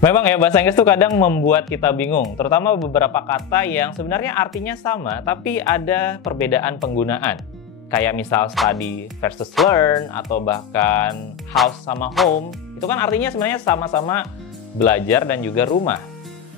Memang ya, bahasa Inggris tuh kadang membuat kita bingung, terutama beberapa kata yang sebenarnya artinya sama, tapi ada perbedaan penggunaan. Kayak misal study versus learn, atau bahkan house sama home, itu kan artinya sebenarnya sama-sama belajar dan juga rumah.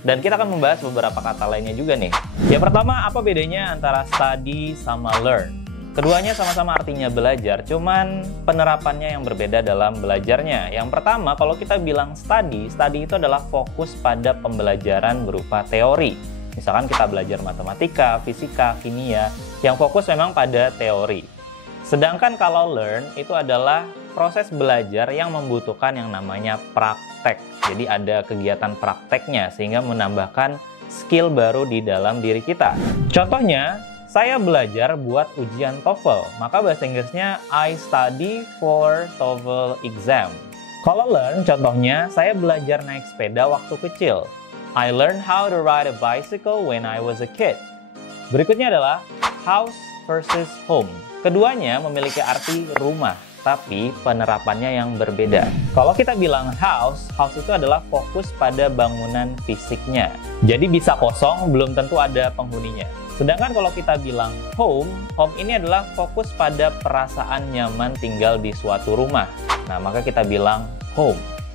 Dan kita akan membahas beberapa kata lainnya juga nih. Yang pertama, apa bedanya antara study sama learn? Keduanya sama-sama artinya belajar, cuman penerapannya yang berbeda dalam belajarnya. Yang pertama, kalau kita bilang study itu adalah fokus pada pembelajaran berupa teori. Misalkan kita belajar matematika, fisika, kimia, yang fokus memang pada teori. Sedangkan kalau learn itu adalah proses belajar yang membutuhkan yang namanya praktek. Jadi ada kegiatan prakteknya sehingga menambahkan skill baru di dalam diri kita. Contohnya, saya belajar buat ujian TOEFL, maka bahasa Inggrisnya I study for TOEFL exam. Kalau learn, contohnya saya belajar naik sepeda waktu kecil. I learned how to ride a bicycle when I was a kid. Berikutnya adalah house versus home. Keduanya memiliki arti rumah, tapi penerapannya yang berbeda. Kalau kita bilang house itu adalah fokus pada bangunan fisiknya. Jadi bisa kosong, belum tentu ada penghuninya. Sedangkan kalau kita bilang home ini adalah fokus pada perasaan nyaman tinggal di suatu rumah. Nah, maka kita bilang home.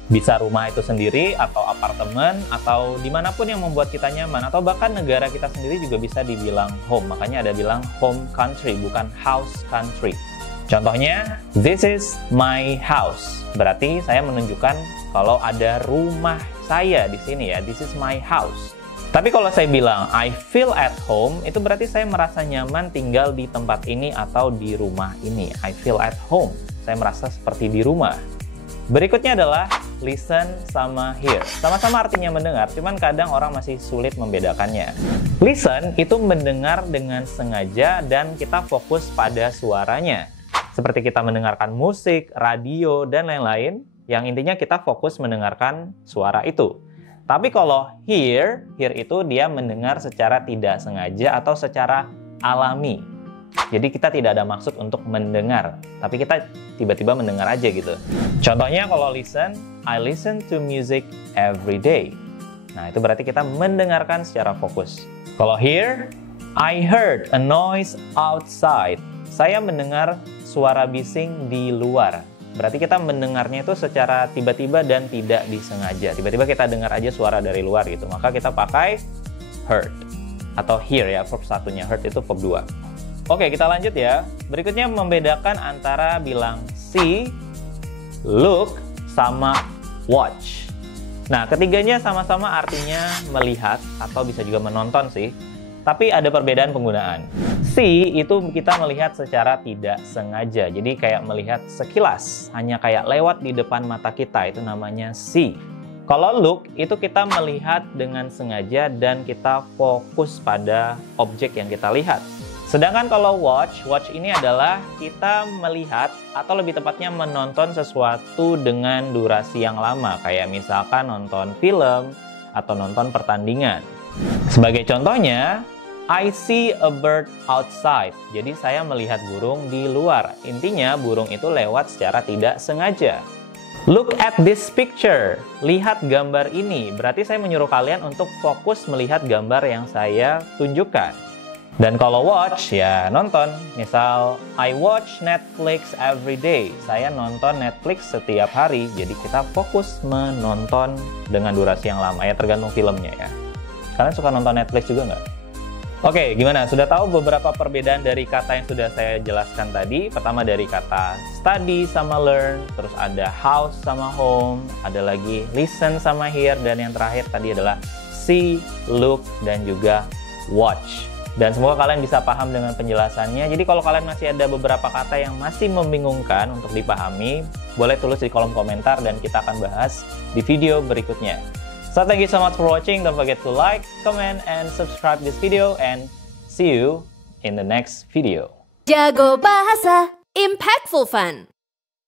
Bisa rumah itu sendiri, atau apartemen, atau dimanapun yang membuat kita nyaman, atau bahkan negara kita sendiri juga bisa dibilang home. Makanya ada bilang home country, bukan house country. Contohnya, this is my house. Berarti saya menunjukkan kalau ada rumah saya di sini ya, this is my house. Tapi kalau saya bilang I feel at home, itu berarti saya merasa nyaman tinggal di tempat ini atau di rumah ini. I feel at home. Saya merasa seperti di rumah. Berikutnya adalah listen sama hear. Sama-sama artinya mendengar, cuman kadang orang masih sulit membedakannya. Listen itu mendengar dengan sengaja dan kita fokus pada suaranya. Seperti kita mendengarkan musik, radio, dan lain-lain, yang intinya kita fokus mendengarkan suara itu. Tapi kalau hear itu dia mendengar secara tidak sengaja atau secara alami. Jadi kita tidak ada maksud untuk mendengar, tapi kita tiba-tiba mendengar aja gitu. Contohnya kalau listen, I listen to music every day. Nah, itu berarti kita mendengarkan secara fokus. Kalau hear, I heard a noise outside. Saya mendengar suara bising di luar. Berarti kita mendengarnya itu secara tiba-tiba dan tidak disengaja. Tiba-tiba kita dengar aja suara dari luar gitu. Maka kita pakai heard atau hear ya, verb satunya. Heard itu verb 2. Oke, kita lanjut ya. Berikutnya membedakan antara bilang see, look, sama watch. Nah, ketiganya sama-sama artinya melihat atau bisa juga menonton sih. Tapi ada perbedaan penggunaan. See itu kita melihat secara tidak sengaja. Jadi kayak melihat sekilas, hanya kayak lewat di depan mata kita, itu namanya see. Kalau look itu kita melihat dengan sengaja dan kita fokus pada objek yang kita lihat. Sedangkan kalau watch ini adalah kita melihat atau lebih tepatnya menonton sesuatu dengan durasi yang lama. Kayak misalkan nonton film atau nonton pertandingan. Sebagai contohnya, I see a bird outside. Jadi saya melihat burung di luar. Intinya burung itu lewat secara tidak sengaja. Look at this picture. Lihat gambar ini. Berarti saya menyuruh kalian untuk fokus melihat gambar yang saya tunjukkan. Dan kalau watch, ya nonton. Misal, I watch Netflix every day. Saya nonton Netflix setiap hari. Jadi kita fokus menonton dengan durasi yang lama. Ya tergantung filmnya ya. Kalian suka nonton Netflix juga nggak? Oke, gimana? Sudah tahu beberapa perbedaan dari kata yang sudah saya jelaskan tadi? Pertama dari kata study sama learn, terus ada house sama home, ada lagi listen sama hear, dan yang terakhir tadi adalah see, look, dan juga watch. Dan semoga kalian bisa paham dengan penjelasannya. Jadi kalau kalian masih ada beberapa kata yang masih membingungkan untuk dipahami, boleh tulis di kolom komentar dan kita akan bahas di video berikutnya. So thank you so much for watching. Don't forget to like, comment, and subscribe this video, and see you in the next video. Jago Bahasa, impactful fun.